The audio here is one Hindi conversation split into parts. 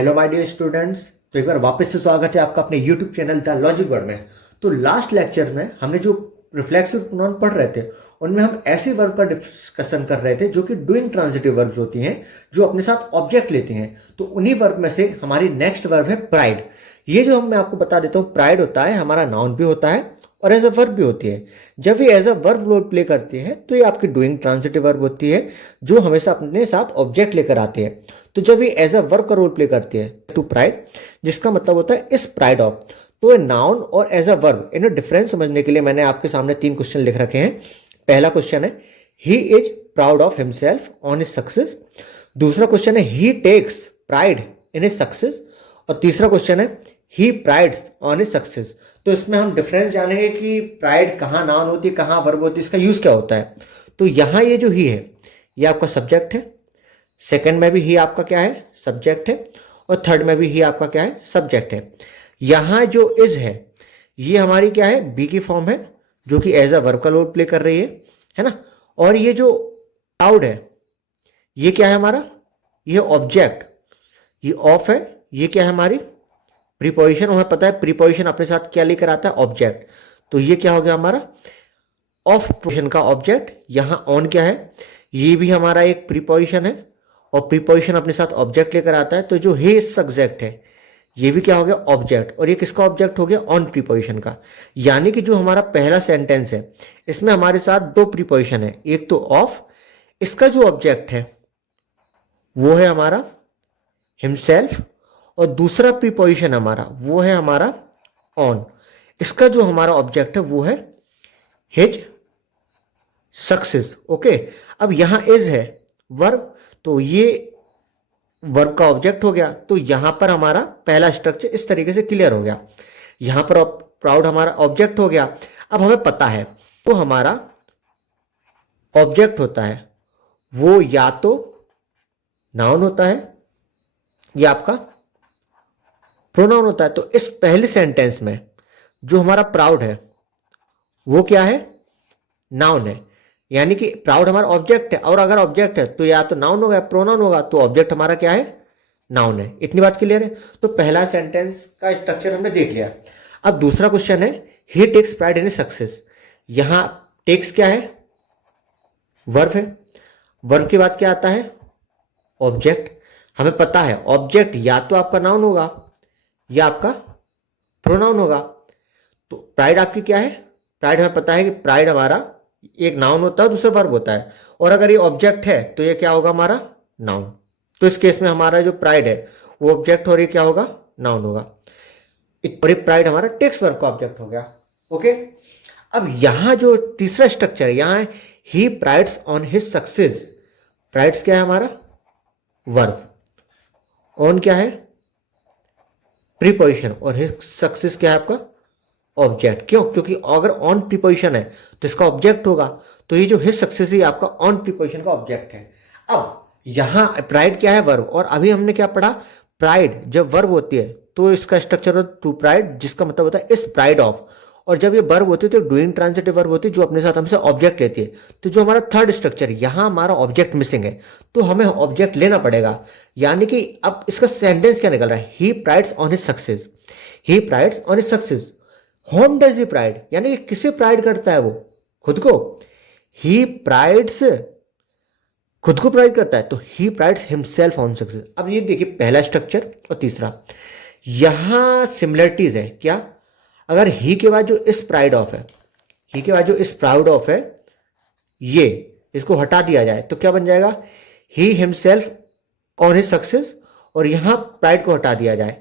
Hello my dear students. तो एक बार वापस से स्वागत है आपका अपने YouTube channel the logic word में। तो लास्ट लेक्चर में हमने जो रिफ्लेक्सिव प्रोनाउन पढ़ रहे थे उनमें हम ऐसे वर्ब का डिस्कशन कर रहे थे जो कि डूइंग ट्रांजिटिव वर्ब्स होती हैं, जो अपने साथ ऑब्जेक्ट लेती हैं। तो उन्हीं वर्ब में से हमारी नेक्स्ट वर्ब है प्राइड। ये जो मैं आपको बता देता हूँ, प्राइड होता है हमारा नाउन भी होता है और एज अ वर्ब भी होती है। जब ये as a verb role play करती है तो ये आपकी डूइंग ट्रांजिटिव वर्ब होती है जो हमेशा अपने साथ ऑब्जेक्ट लेकर आती है। तो जब ये एज अ वर्ब का रोल प्ले करती है टू प्राइड, जिसका मतलब होता है इस प्राइड ऑफ, तो नाउन और एज अ वर्ब इन्हें डिफरेंस समझने के लिए मैंने आपके सामने 3 क्वेश्चन लिख रखे हैं। पहला क्वेश्चन है he is proud of himself on his success. दूसरा क्वेश्चन है he takes pride in his success. और तीसरा क्वेश्चन है he prides on his success. तो इसमें हम डिफरेंस जानेंगे कि प्राइड कहाँ नाउन होती है, कहाँ वर्ब होती है, इसका यूज क्या होता है। तो यहां ये जो ही है ये आपका सब्जेक्ट है, सेकंड में भी ही आपका क्या है, सब्जेक्ट है, और थर्ड में भी ही आपका क्या है, सब्जेक्ट है। यहां जो इज है ये हमारी क्या है, बी की फॉर्म है जो कि एज अ वर्ब का रोल प्ले कर रही है ना। और ये जो प्राउड है ये क्या है हमारा, ये ऑब्जेक्ट, ये ऑफ है, ये क्या है हमारी प्रीपोजिशन। हमें पता है प्रीपोजिशन अपने साथ क्या लेकर आता है, ऑब्जेक्ट। तो ये क्या हो गया हमारा ऑफ पोजिशन का ऑब्जेक्ट। यहां ऑन क्या है, ये भी हमारा एक प्रीपोजिशन है और प्रीपोजिशन अपने साथ ऑब्जेक्ट लेकर आता है। तो जो है सब्जेक्ट है ये भी क्या हो गया, ऑब्जेक्ट। और ये किसका ऑब्जेक्ट हो गया, ऑन प्रीपोजिशन का। यानी कि जो हमारा पहला सेंटेंस है इसमें हमारे साथ 2 प्रीपोजिशन है, एक तो ऑफ, इसका जो ऑब्जेक्ट है वो है हमारा हिमसेल्फ, और दूसरा प्रीपोजिशन हमारा वो है हमारा ऑन, इसका जो हमारा ऑब्जेक्ट है वो है हिज सक्सेस। ओके, अब यहां इज है वर्ब, तो ये वर्ब का ऑब्जेक्ट हो गया। तो यहां पर हमारा पहला स्ट्रक्चर इस तरीके से क्लियर हो गया। यहां पर प्राउड हमारा ऑब्जेक्ट हो गया। अब हमें पता है तो हमारा ऑब्जेक्ट होता है वो या तो नाउन होता है या आपका प्रोनाउन होता है। तो इस पहले सेंटेंस में जो हमारा प्राउड है वो क्या है, नाउन है। यानी कि प्राउड हमारा ऑब्जेक्ट है, और अगर ऑब्जेक्ट है तो या तो नाउन होगा या प्रोनाउन होगा। तो ऑब्जेक्ट हमारा क्या है, नाउन है। इतनी बात क्लियर है। तो पहला सेंटेंस का स्ट्रक्चर हमने देख लिया। अब दूसरा क्वेश्चन है he takes pride in success. यहां टेक्स क्या है, वर्ब है। वर्ब के बाद क्या आता है, ऑब्जेक्ट। हमें पता है ऑब्जेक्ट या तो आपका नाउन होगा या आपका प्रोनाउन होगा। तो प्राइड आपकी क्या है, प्राइड हमें पता है कि प्राइड हमारा एक नाउन होता है, दूसरा वर्ब होता है। और अगर ये ऑब्जेक्ट है तो ये क्या होगा हमारा, नाउन। तो इस केस में हमारा जो प्राइड है वो ऑब्जेक्ट और ये क्या होगा, नाउन होगा। और ये प्राइड हमारा टेक्स्ट वर्ब का ऑब्जेक्ट हो गया। ओके, अब यहां जो तीसरा स्ट्रक्चर है यहां है he prides on his success. Prides क्या है हमारा, वर्ब। ऑन क्या है, प्रीपोजिशन, और हिज सक्सेस क्या है आपका ऑब्जेक्ट। क्यों, क्योंकि अगर ऑन प्रीपोजिशन है तो इसका ऑब्जेक्ट होगा। तो ये जो हिज सक्सेस है आपका ऑन प्रीपोजिशन का ऑब्जेक्ट है। अब यहां प्राइड क्या है, वर्ब। और अभी हमने क्या पढ़ा, प्राइड जब वर्ब होती है तो इसका स्ट्रक्चर होता है टू प्राइड, जिसका मतलब होता है इस प्राइड ऑफ। और जब ये वर्ब होती है तो डूइंग ट्रांजिटिव वर्ब होती है जो अपने साथ हमसे ऑब्जेक्ट लेती है। तो जो हमारा थर्ड स्ट्रक्चर, यहां हमारा ऑब्जेक्ट मिसिंग है तो हमें ऑब्जेक्ट लेना पड़ेगा। यानी कि अब इसका सेंटेंस क्या निकल रहा है, he prides on his success. He prides on his success. Whom does he pride, यानी कि किसे प्राइड करता है वो, खुद को। ही प्राइड्स, खुद को प्राइड करता है। तो ही प्राइड्स हिमसेल्फ ऑन सक्सेस। अब ये देखिए पहला स्ट्रक्चर और तीसरा, यहां सिमिलरिटीज है क्या। अगर ही के बाद जो इस प्राइड ऑफ है, ही के बाद जो इस प्राउड ऑफ है, ये इसको हटा दिया जाए तो क्या बन जाएगा, ही हिमसेल्फ ऑन हिज सक्सेस। और यहां प्राइड को हटा दिया जाए,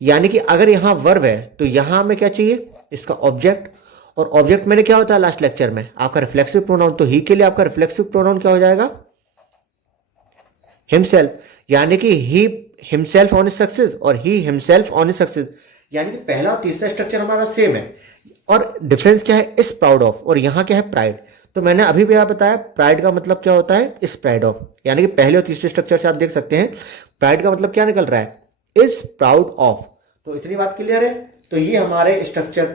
यानी कि अगर यहां वर्ब है तो यहां हमें क्या चाहिए, इसका ऑब्जेक्ट। और ऑब्जेक्ट मैंने क्या होता है लास्ट लेक्चर में, आपका रिफ्लेक्सिव प्रोनाउन। तो ही के लिए आपका रिफ्लेक्सिव प्रोनाउन क्या हो जाएगा, हिमसेल्फ। यानी कि he himself on his success और he himself on his success. यानी कि पहला और तीसरा स्ट्रक्चर हमारा सेम है, और डिफरेंस क्या है, इस प्राउड ऑफ, और यहां क्या है, प्राइड। तो मैंने अभी भी आप बताया प्राइड का मतलब क्या होता है, इस प्राइड ऑफ। यानी कि पहले और तीसरे स्ट्रक्चर से आप देख सकते हैं प्राइड का मतलब क्या निकल रहा है, इज प्राउड ऑफ। तो इतनी बात क्लियर है। तो ये हमारे स्ट्रक्चर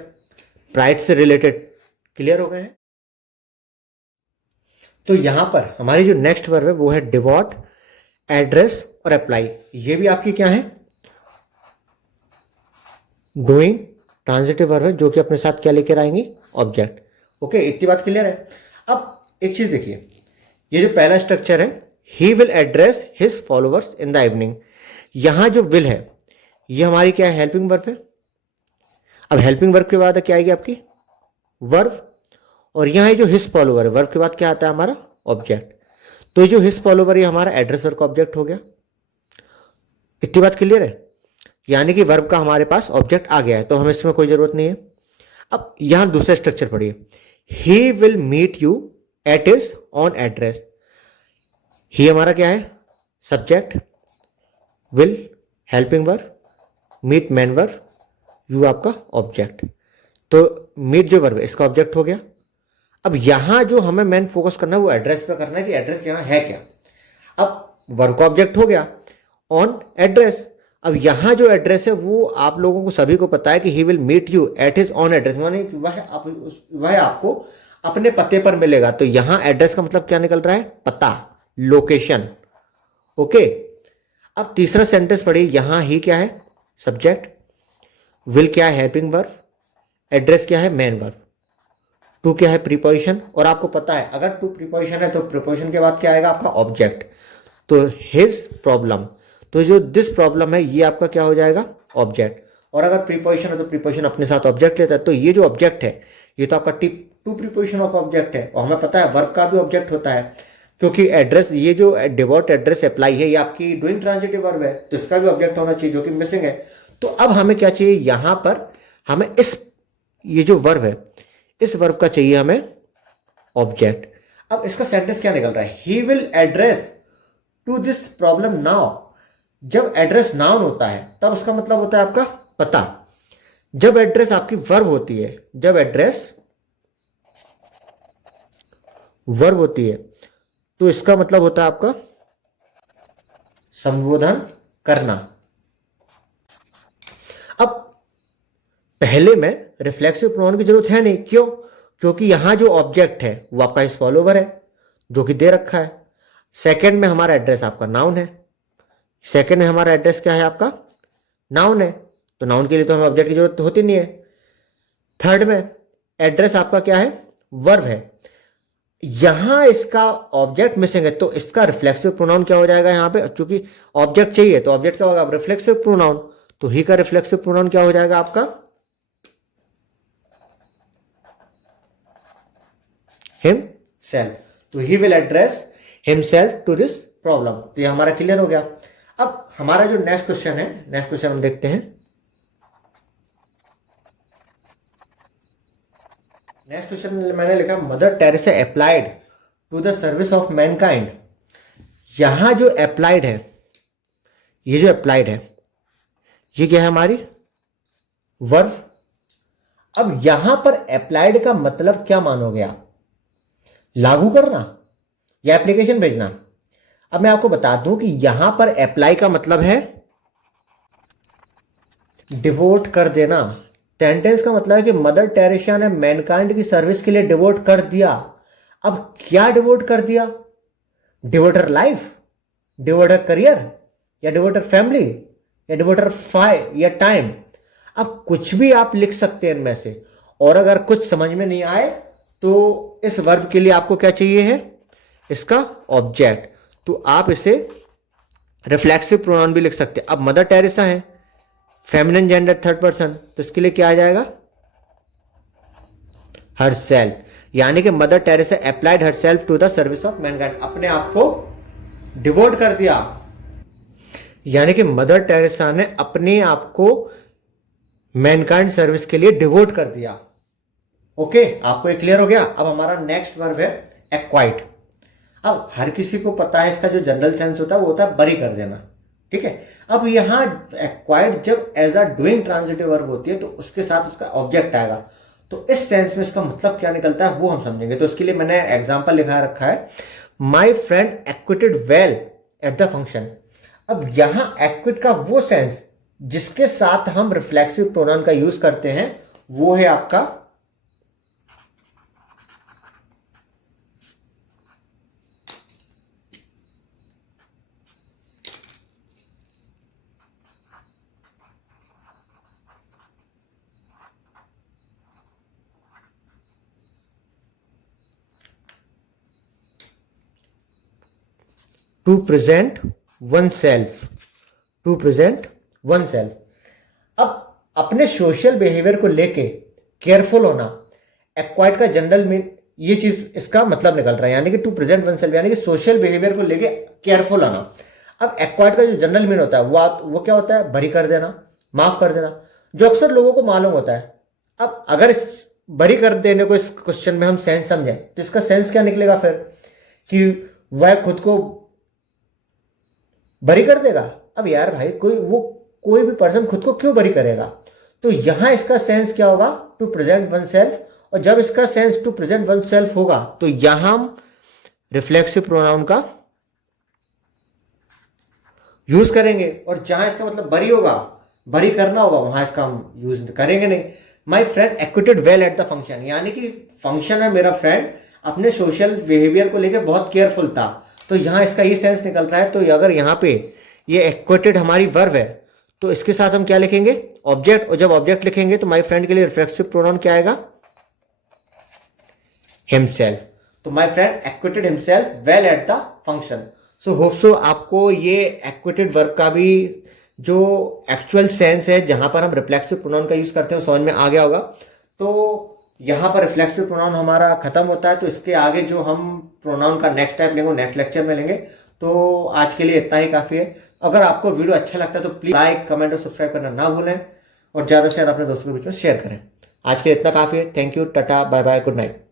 प्राइड से रिलेटेड क्लियर हो गए हैं। तो यहां पर हमारी जो नेक्स्ट वर्ब है वो है डिवोट एड्रेस और अप्लाई, ये भी आपकी क्या है, डूइंग ट्रांजिटिव वर्ब है, जो कि अपने साथ क्या लेकर आएंगे, ऑब्जेक्ट। ओके, इतनी बात क्लियर है। अब एक चीज देखिए, ये जो पहला स्ट्रक्चर है, he will address his followers in the evening, यहां जो विल है ये हमारी क्या है, हेल्पिंग वर्ब है। अब हेल्पिंग वर्ब के बाद क्या आएगी आपकी, वर्ब, और यहां जो हिज फॉलोअर है, वर्ब के बाद क्या आता है हमारा, ऑब्जेक्ट। तो ये जो हिज फॉलोअर ये हमारा एड्रेस वर्ब का ऑब्जेक्ट हो गया। इतनी बात क्लियर है, यानी कि वर्ब का हमारे पास ऑब्जेक्ट आ गया है, तो हमें इसमें कोई जरूरत नहीं है। अब यहां दूसरा स्ट्रक्चर पढ़िए, he will meet you at his own address, he हमारा क्या है, subject, will helping verb, meet main verb, you आपका ऑब्जेक्ट। तो मीट जो वर्ब है इसका ऑब्जेक्ट हो गया। अब यहां जो हमें मेन फोकस करना है वो एड्रेस पे करना है कि एड्रेस यहां है क्या। अब वर्ब का ऑब्जेक्ट हो गया ऑन एड्रेस। अब यहां जो एड्रेस है वो आप लोगों को सभी को पता है कि he will meet you at his own address, माने वह आपको अपने पते पर मिलेगा। तो यहां एड्रेस का मतलब क्या निकल रहा है, पता, लोकेशन। ओके, अब तीसरा सेंटेंस पढ़िए, यहां ही क्या है, सब्जेक्ट, विल क्या है, हेल्पिंग वर्ब, एड्रेस क्या है, मेन वर्ब, टू क्या है, प्रीपोजिशन। और आपको पता है अगर टू प्रीपोजिशन है तो प्रीपोजिशन के बाद क्या आएगा आपका, ऑब्जेक्ट। तो हिज प्रॉब्लम, तो जो दिस प्रॉब्लम है ये आपका क्या हो जाएगा, ऑब्जेक्ट। और अगर प्रीपोजिशन है तो प्रीपोजिशन अपने साथ ऑब्जेक्ट लेता है। तो ये जो ऑब्जेक्ट है ये तो आपका टू प्रीपोजिशन का ऑब्जेक्ट है। और हमें पता है वर्ब का भी ऑब्जेक्ट होता है, क्योंकि एड्रेस, ये जो डिवोट एड्रेस अप्लाई है ये आपकी डूइंग ट्रांजिटिव वर्ब है, तो इसका भी ऑब्जेक्ट होना चाहिए, जो कि मिसिंग है। तो अब हमें क्या चाहिए, यहां पर हमें ये जो वर्ब है इस वर्ब का चाहिए हमें ऑब्जेक्ट। अब इसका सेंटेंस क्या निकल रहा है, he will address to this problem now. जब एड्रेस नाउन होता है तब उसका मतलब होता है आपका पता। जब एड्रेस आपकी वर्ब होती है, जब एड्रेस वर्ब होती है तो इसका मतलब होता है आपका संबोधन करना। अब पहले में रिफ्लेक्सिव प्रोनाउन की जरूरत है नहीं, क्यों, क्योंकि यहां जो ऑब्जेक्ट है वो आपका हिज फॉलोवर है जो कि दे रखा है। सेकंड में हमारा एड्रेस आपका नाउन है, सेकंड में हमारा एड्रेस क्या है, आपका नाउन है, तो नाउन के लिए तो हमें ऑब्जेक्ट की जरूरत होती नहीं है। थर्ड में एड्रेस आपका क्या है, वर्ब है, यहां इसका ऑब्जेक्ट मिसिंग है, तो इसका रिफ्लेक्सिव प्रोनाउन क्या हो जाएगा यहां पे, चूंकि ऑब्जेक्ट चाहिए तो ऑब्जेक्ट क्या होगा, रिफ्लेक्सिव प्रोनाउन। तो ही का रिफ्लेक्सिव प्रोनाउन क्या हो जाएगा आपका, हिमसेल्फ। तो he will address himself to this problem. तो ये हमारा क्लियर हो गया। अब हमारा जो नेक्स्ट क्वेश्चन है, नेक्स्ट क्वेश्चन हम देखते हैं। नेक्स्ट क्वेश्चन मैंने लिखा, Mother Teresa applied to the service of mankind. यहां जो अप्लाइड है, ये जो अप्लाइड है ये क्या है, हमारी वर्ब। अब यहां पर अप्लाइड का मतलब क्या मानोगे आप, लागू करना या एप्लीकेशन भेजना। अब मैं आपको बता दूं कि यहां पर अप्लाई का मतलब है डिवोट कर देना। सेंटेंस का मतलब है कि मदर टेरेसा ने मैनकाइंड की सर्विस के लिए डिवोट कर दिया। अब क्या डिवोट कर दिया, डिवोट हर लाइफ, डिवोट हर करियर, या डिवोट हर फैमिली, या डिवोट हर या टाइम। अब कुछ भी आप लिख सकते हैं इनमें से। और अगर कुछ समझ में नहीं आए तो इस वर्ब के लिए आपको क्या चाहिए है, इसका ऑब्जेक्ट। तो आप इसे रिफ्लेक्सिव प्रोनाउन भी लिख सकते हैं। अब मदर टेरेसा है, फेमिनिन जेंडर थर्ड पर्सन, तो इसके लिए क्या आ जाएगा, हरसेल्फ। यानी कि Mother Teresa applied herself to the service of mankind, अपने आप को डिवोट कर दिया। यानी कि मदर टेरेसा ने अपने आप को मैनकाइंड सर्विस के लिए डिवोट कर दिया। ओके, आपको ये क्लियर हो गया। अब हमारा नेक्स्ट वर्ब है एक्वाइट। अब हर किसी को पता है इसका जो जनरल सेंस होता है वो होता है बरी कर देना, ठीक है। अब यहां एक्वाइर्ड जब as a doing transitive verb होती है तो उसके साथ उसका ऑब्जेक्ट आएगा। तो इस सेंस में इसका मतलब क्या निकलता है वो हम समझेंगे। तो इसके लिए मैंने एग्जांपल लिखा रखा है, my friend acquitted well at the function. अब यहां एक्विट का वो सेंस जिसके साथ हम रिफ्लेक्सिव प्रोनाउन का यूज करते हैं वो है आपका to present oneself, to present oneself. अब अपने सोशल बिहेवियर को लेके केयरफुल होना, एक्वायर्ड का जनरल मीन, ये चीज इसका मतलब निकल रहा है, यानी कि टू प्रेजेंट वन सेल्फ यानी कि सोशल बिहेवियर को लेके केयरफुल आना। अब एक्वायर्ड का जो जनरल मीन होता है वो क्या होता है, भरी कर देना, माफ कर देना, जो अक्सर लोगों को मालूम होता है। अब अगर इस भरी कर देने को इस क्वेश्चन में हम सेंस समझें तो इसका सेंस क्या निकलेगा फिर, कि वह खुद को भरी कर देगा। अब यार भाई कोई भी पर्सन खुद को क्यों भरी करेगा, तो यहां इसका सेंस क्या होगा, टू प्रेजेंट वन सेल्फ। और जब इसका sense to present oneself होगा तो यहां हम रिफ्लेक्सिव प्रोनाउन का यूज करेंगे, और जहां इसका मतलब भरी होगा, भरी करना होगा, वहां इसका हम यूज करेंगे नहीं। My friend acquitted well at the function, यानी कि फंक्शन है, मेरा फ्रेंड अपने सोशल बिहेवियर को लेकर बहुत केयरफुल था, तो यहां इसका ये सेंस निकल रहा है। तो अगर यहां पे ये एक्विटेड हमारी वर्ब है तो इसके साथ हम क्या लिखेंगे, ऑब्जेक्ट, और जब ऑब्जेक्ट लिखेंगे तो माई फ्रेंड के लिए रिफ्लेक्सिव प्रोनाउन क्या आएगा, हिमसेल्फ। तो my friend acquitted himself well at the function. So hope so आपको ये एक्विटेड वर्ब का भी जो एक्चुअल सेंस है जहां पर हम रिफ्लेक्सिव प्रोनाउन का यूज करते हैं समझ में आ गया होगा। तो यहां पर रिफ्लेक्सिव प्रोनाउन हमारा खत्म होता है, तो इसके आगे जो हम प्रोनाउन का नेक्स्ट टाइप लेंगे नेक्स्ट लेक्चर में लेंगे। तो आज के लिए इतना ही काफी है। अगर आपको वीडियो अच्छा लगता है तो प्लीज लाइक, कमेंट और सब्सक्राइब करना ना भूलें, और ज्यादा से ज्यादा अपने दोस्तों के बीच में शेयर करें। आज के लिए इतना काफी है। Thank you, tata, bye bye, good night.